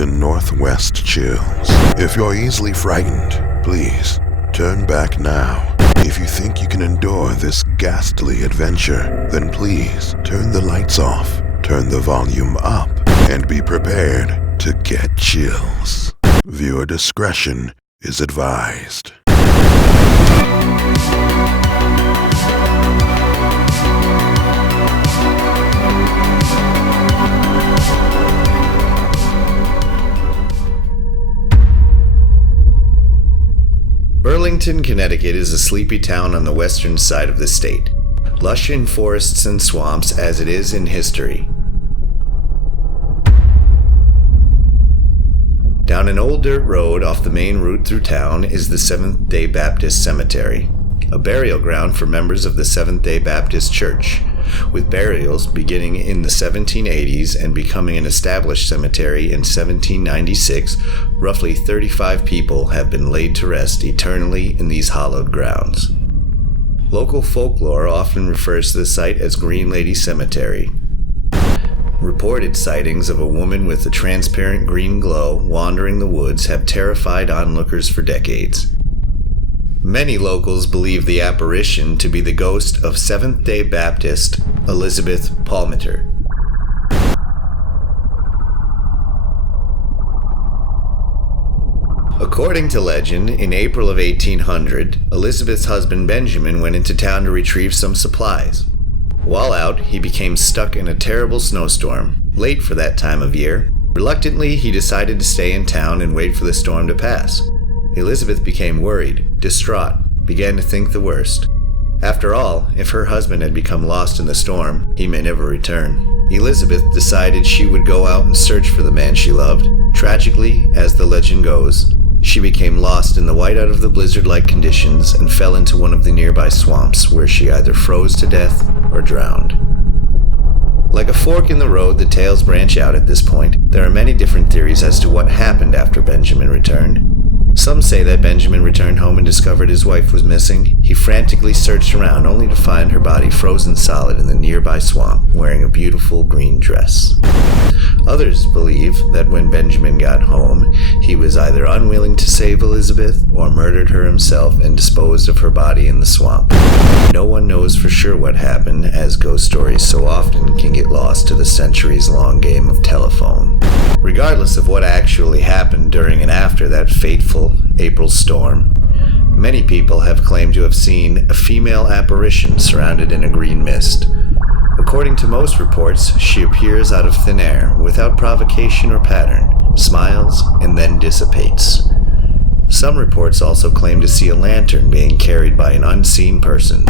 Burlington Northwest chills. If you're easily frightened, please turn back now. If you think you can endure this ghastly adventure, then please turn the lights off, turn the volume up, and be prepared to get chills. Viewer discretion is advised. Burlington, Connecticut is a sleepy town on the western side of the state, lush in forests and swamps as it is in history. Down an old dirt road off the main route through town is the Seventh-day Baptist Cemetery, a burial ground for members of the Seventh-day Baptist Church, with burials beginning in the 1780s and becoming an established cemetery in 1796. Roughly 35 people have been laid to rest eternally in these hallowed grounds. Local folklore often refers to the site as Green Lady Cemetery. Reported sightings of a woman with a transparent green glow wandering the woods have terrified onlookers for decades. Many locals believe the apparition to be the ghost of Seventh-day Baptist Elizabeth Palmiter. According to legend, in April of 1800, Elizabeth's husband Benjamin went into town to retrieve some supplies. While out, he became stuck in a terrible snowstorm, late for that time of year. Reluctantly, he decided to stay in town and wait for the storm to pass. Elizabeth became worried, distraught, began to think the worst. After all, if her husband had become lost in the storm, he may never return. Elizabeth decided she would go out and search for the man she loved. Tragically, as the legend goes, she became lost in the whiteout of the blizzard-like conditions and fell into one of the nearby swamps, where she either froze to death or drowned. Like a fork in the road, the tales branch out at this point. There are many different theories as to what happened after Benjamin returned. Some say that Benjamin returned home and discovered his wife was missing. He frantically searched around only to find her body frozen solid in the nearby swamp, wearing a beautiful green dress. Others believe that when Benjamin got home, he was either unwilling to save Elizabeth or murdered her himself and disposed of her body in the swamp. No one knows for sure what happened, as ghost stories so often can get lost to the centuries-long game of telephone. Regardless of what actually happened during and after that fateful April storm, many people have claimed to have seen a female apparition surrounded in a green mist. According to most reports, she appears out of thin air, without provocation or pattern, smiles, and then dissipates. Some reports also claim to see a lantern being carried by an unseen person.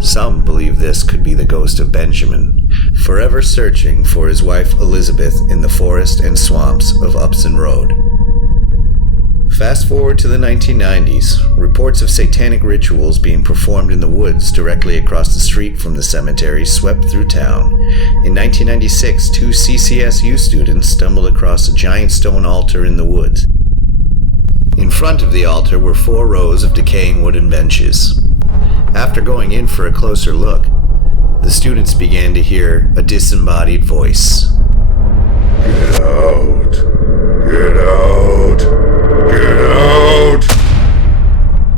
Some believe this could be the ghost of Benjamin, forever searching for his wife Elizabeth in the forest and swamps of Upson Road. Fast forward to the 1990s, reports of satanic rituals being performed in the woods directly across the street from the cemetery swept through town. In 1996, 2 CCSU students stumbled across a giant stone altar in the woods. In front of the altar were 4 rows of decaying wooden benches. After going in for a closer look, the students began to hear a disembodied voice. Get out! Get out! Get out!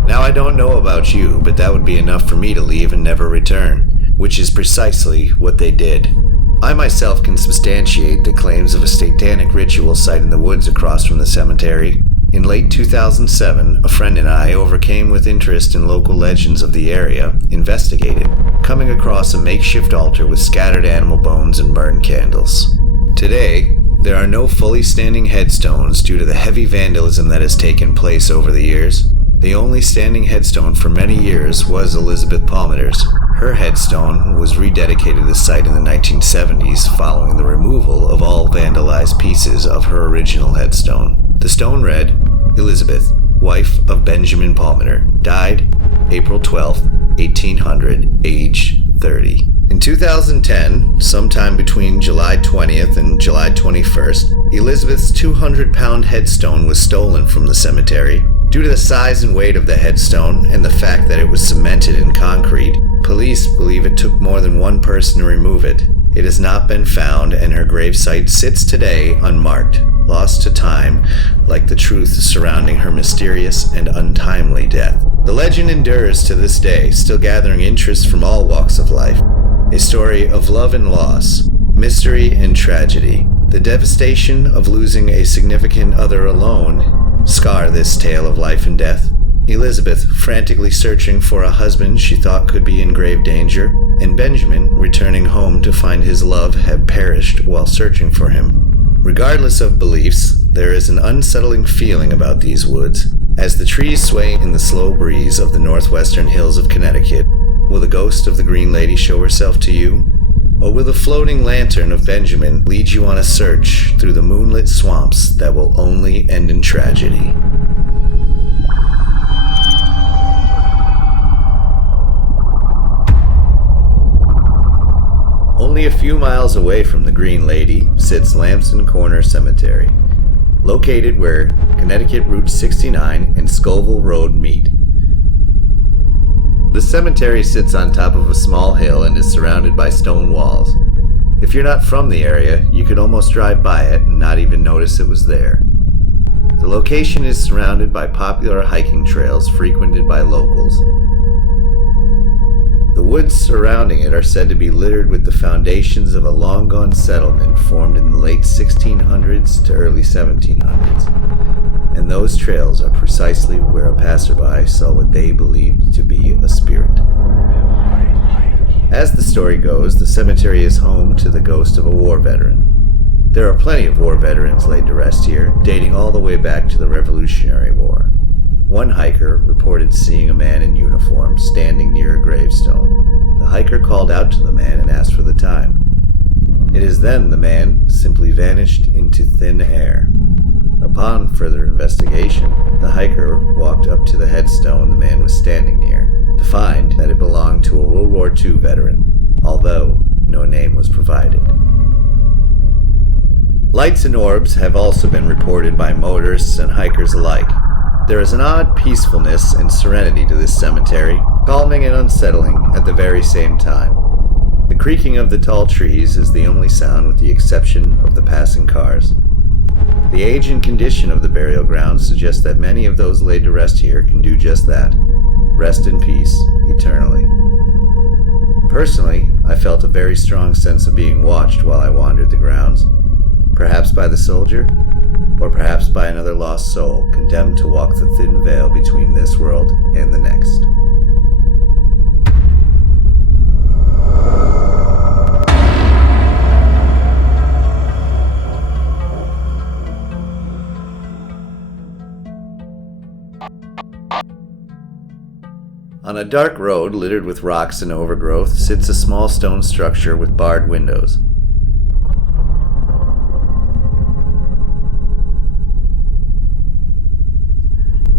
Now I don't know about you, but that would be enough for me to leave and never return, which is precisely what they did. I myself can substantiate the claims of a satanic ritual site in the woods across from the cemetery. In late 2007, a friend and I overcame with interest in local legends of the area, investigated, coming across a makeshift altar with scattered animal bones and burned candles. Today, there are no fully standing headstones due to the heavy vandalism that has taken place over the years. The only standing headstone for many years was Elizabeth Palmiter's. Her headstone was rededicated to the site in the 1970s following the removal of all vandalized pieces of her original headstone. The stone read, Elizabeth, wife of Benjamin Palmiter, died April 12, 1800, age 30. In 2010, sometime between July 20th and July 21st, Elizabeth's 200-pound headstone was stolen from the cemetery. Due to the size and weight of the headstone and the fact that it was cemented in concrete, police believe it took more than one person to remove it. It has not been found, and her gravesite sits today unmarked, lost to time, like the truth surrounding her mysterious and untimely death. The legend endures to this day, still gathering interest from all walks of life. A story of love and loss, mystery and tragedy. The devastation of losing a significant other alone scar this tale of life and death. Elizabeth frantically searching for a husband she thought could be in grave danger, and Benjamin returning home to find his love had perished while searching for him. Regardless of beliefs, there is an unsettling feeling about these woods. As the trees sway in the slow breeze of the northwestern hills of Connecticut, will the ghost of the Green Lady show herself to you? Or will the floating lantern of Benjamin lead you on a search through the moonlit swamps that will only end in tragedy? Only a few miles away from the Green Lady sits Lamson Corner Cemetery, located where Connecticut Route 69 and Scoville Road meet. The cemetery sits on top of a small hill and is surrounded by stone walls. If you're not from the area, you could almost drive by it and not even notice it was there. The location is surrounded by popular hiking trails frequented by locals. The woods surrounding it are said to be littered with the foundations of a long-gone settlement formed in the late 1600s to early 1700s, and those trails are precisely where a passerby saw what they believed to be a spirit. As the story goes, the cemetery is home to the ghost of a war veteran. There are plenty of war veterans laid to rest here, dating all the way back to the Revolutionary War. One hiker reported seeing a man in uniform standing near a gravestone. The hiker called out to the man and asked for the time. It is then the man simply vanished into thin air. Upon further investigation, the hiker walked up to the headstone the man was standing near, to find that it belonged to a World War II veteran, although no name was provided. Lights and orbs have also been reported by motorists and hikers alike. There is an odd peacefulness and serenity to this cemetery, calming and unsettling at the very same time. The creaking of the tall trees is the only sound with the exception of the passing cars. The age and condition of the burial grounds suggest that many of those laid to rest here can do just that, rest in peace eternally. Personally, I felt a very strong sense of being watched while I wandered the grounds, perhaps by the soldier, or perhaps by another lost soul condemned to walk the thin veil between this world and the next. On a dark road littered with rocks and overgrowth sits a small stone structure with barred windows.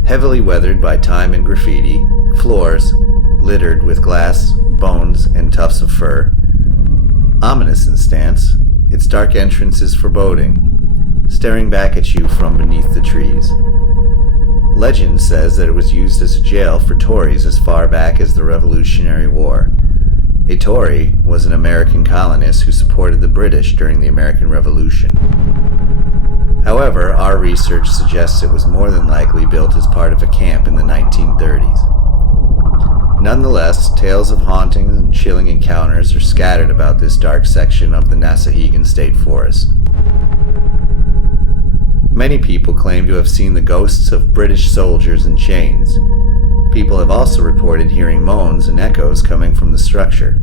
Heavily weathered by time and graffiti, floors littered with glass, bones, and tufts of fur. Ominous in stance, its dark entrance is foreboding, staring back at you from beneath the trees. Legend says that it was used as a jail for Tories as far back as the Revolutionary War. A Tory was an American colonist who supported the British during the American Revolution. However, our research suggests it was more than likely built as part of a camp in the 1930s. Nonetheless, tales of hauntings and chilling encounters are scattered about this dark section of the Nassahegan State Forest. Many people claim to have seen the ghosts of British soldiers in chains. People have also reported hearing moans and echoes coming from the structure.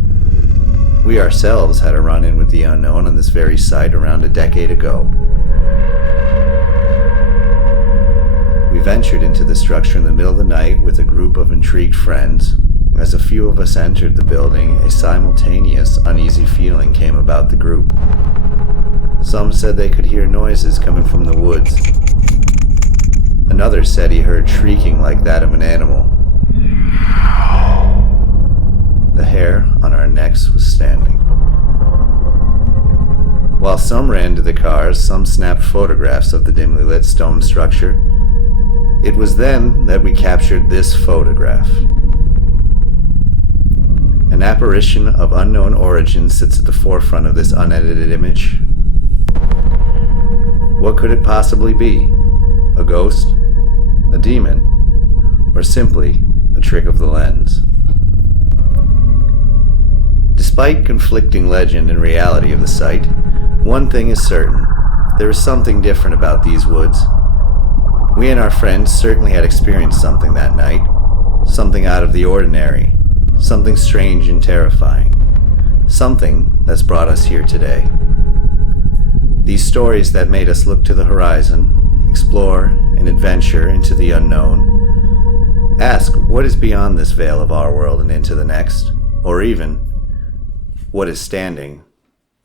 We ourselves had a run-in with the unknown on this very site around a decade ago. We ventured into the structure in the middle of the night with a group of intrigued friends. As a few of us entered the building, a simultaneous uneasy feeling came about the group. Some said they could hear noises coming from the woods. Another said he heard shrieking like that of an animal. The hair on our necks was standing. While some ran to the cars, some snapped photographs of the dimly lit stone structure. It was then that we captured this photograph. An An apparition of unknown origin sits at the forefront of this unedited image. What could it possibly be? A ghost? A demon? Or simply a trick of the lens? Despite conflicting legend and reality of the site, one thing is certain. There is something different about these woods. We and our friends certainly had experienced something that night. Something out of the ordinary. Something strange and terrifying. Something that's brought us here today. These stories that made us look to the horizon, explore and adventure into the unknown. Ask what is beyond this veil of our world and into the next, or even what is standing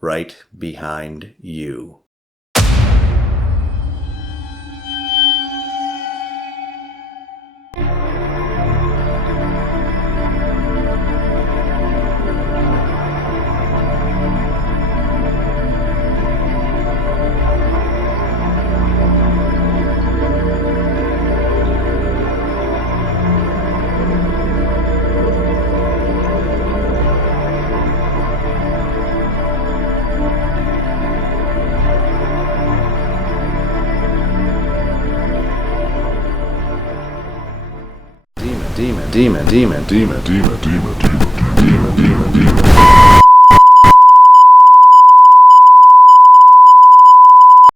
right behind you. Demon.